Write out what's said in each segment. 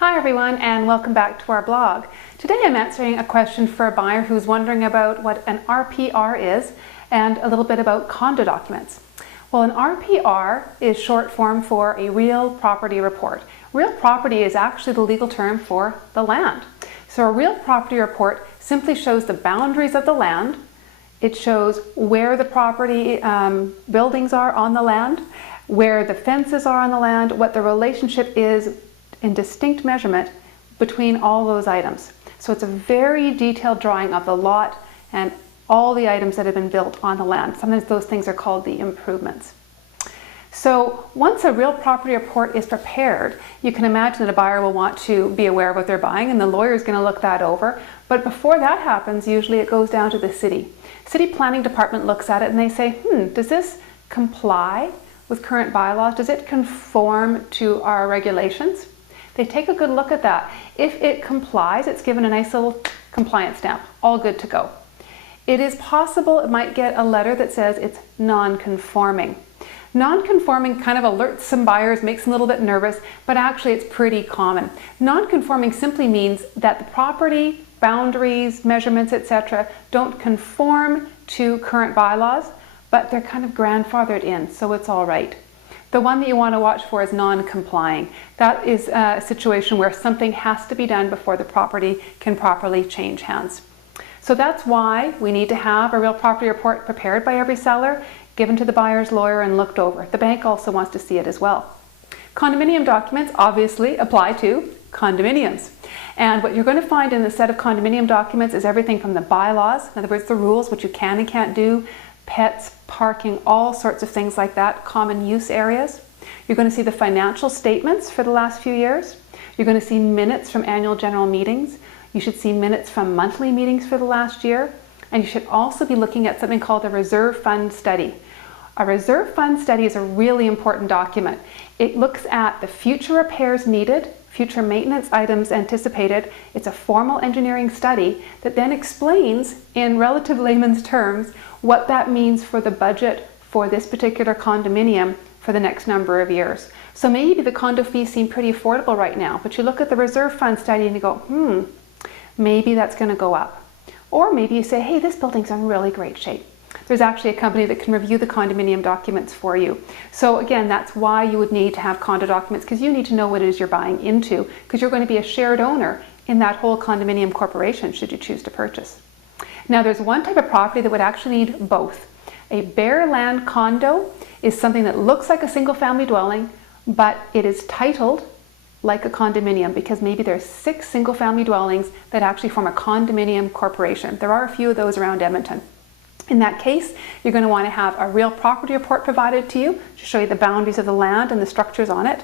Hi everyone, and welcome back to our blog. Today I'm answering a question for a buyer who's wondering about what an RPR is and a little bit about condo documents. Well, an RPR is short form for a real property report. Real property is actually the legal term for the land. So a real property report simply shows the boundaries of the land. It shows where the property buildings are on the land, where the fences are on the land, what the relationship is in distinct measurement between all those items. So it's a very detailed drawing of the lot and all the items that have been built on the land. Sometimes those things are called the improvements. So once a real property report is prepared, you can imagine that a buyer will want to be aware of what they're buying, and the lawyer is going to look that over. But before that happens, usually it goes down to the city. City planning department looks at it and they say, does this comply with current bylaws? Does it conform to our regulations? They take a good look at that. If it complies, it's given a nice little compliance stamp, all good to go. It is possible it might get a letter that says it's non-conforming. Non-conforming kind of alerts some buyers, makes them a little bit nervous, but actually it's pretty common. Non-conforming simply means that the property, boundaries, measurements, etc. don't conform to current bylaws, but they're kind of grandfathered in, so it's all right. The one that you want to watch for is non-complying. That is a situation where something has to be done before the property can properly change hands. So that's why we need to have a real property report prepared by every seller, given to the buyer's lawyer and looked over. The bank also wants to see it as well. Condominium documents obviously apply to condominiums. And what you're going to find in the set of condominium documents is everything from the bylaws, in other words, the rules, what you can and can't do, pets, parking, all sorts of things like that, common use areas. You're going to see the financial statements for the last few years. You're going to see minutes from annual general meetings. You should see minutes from monthly meetings for the last year. And you should also be looking at something called a reserve fund study. A reserve fund study is a really important document. It looks at the future repairs needed, future maintenance items anticipated. It's a formal engineering study that then explains in relative layman's terms what that means for the budget for this particular condominium for the next number of years. So maybe the condo fees seem pretty affordable right now, but you look at the reserve fund study and you go, maybe that's going to go up. Or maybe you say, hey, this building's in really great shape. There's actually a company that can review the condominium documents for you. So again, that's why you would need to have condo documents, because you need to know what it is you're buying into, because you're going to be a shared owner in that whole condominium corporation should you choose to purchase. Now there's one type of property that would actually need both. A bare land condo is something that looks like a single family dwelling, but it is titled like a condominium because maybe there's 6 single family dwellings that actually form a condominium corporation. There are a few of those around Edmonton. In that case, you're going to want to have a real property report provided to you to show you the boundaries of the land and the structures on it.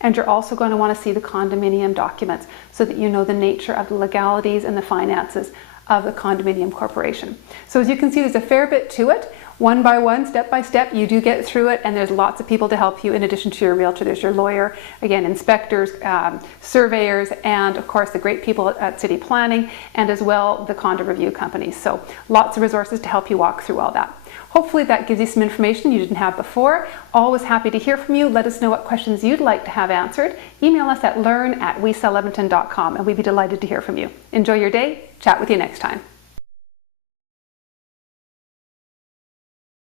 And you're also going to want to see the condominium documents so that you know the nature of the legalities and the finances of the condominium corporation. So as you can see, there's a fair bit to it. One by one, step by step, you do get through it, and there's lots of people to help you in addition to your realtor. There's your lawyer, again, inspectors, surveyors, and of course the great people at city planning, and as well the condo review companies. So lots of resources to help you walk through all that. Hopefully that gives you some information you didn't have before. Always happy to hear from you. Let us know what questions you'd like to have answered. Email us at learn@weselledmonton.com and we'd be delighted to hear from you. Enjoy your day. Chat with you next time.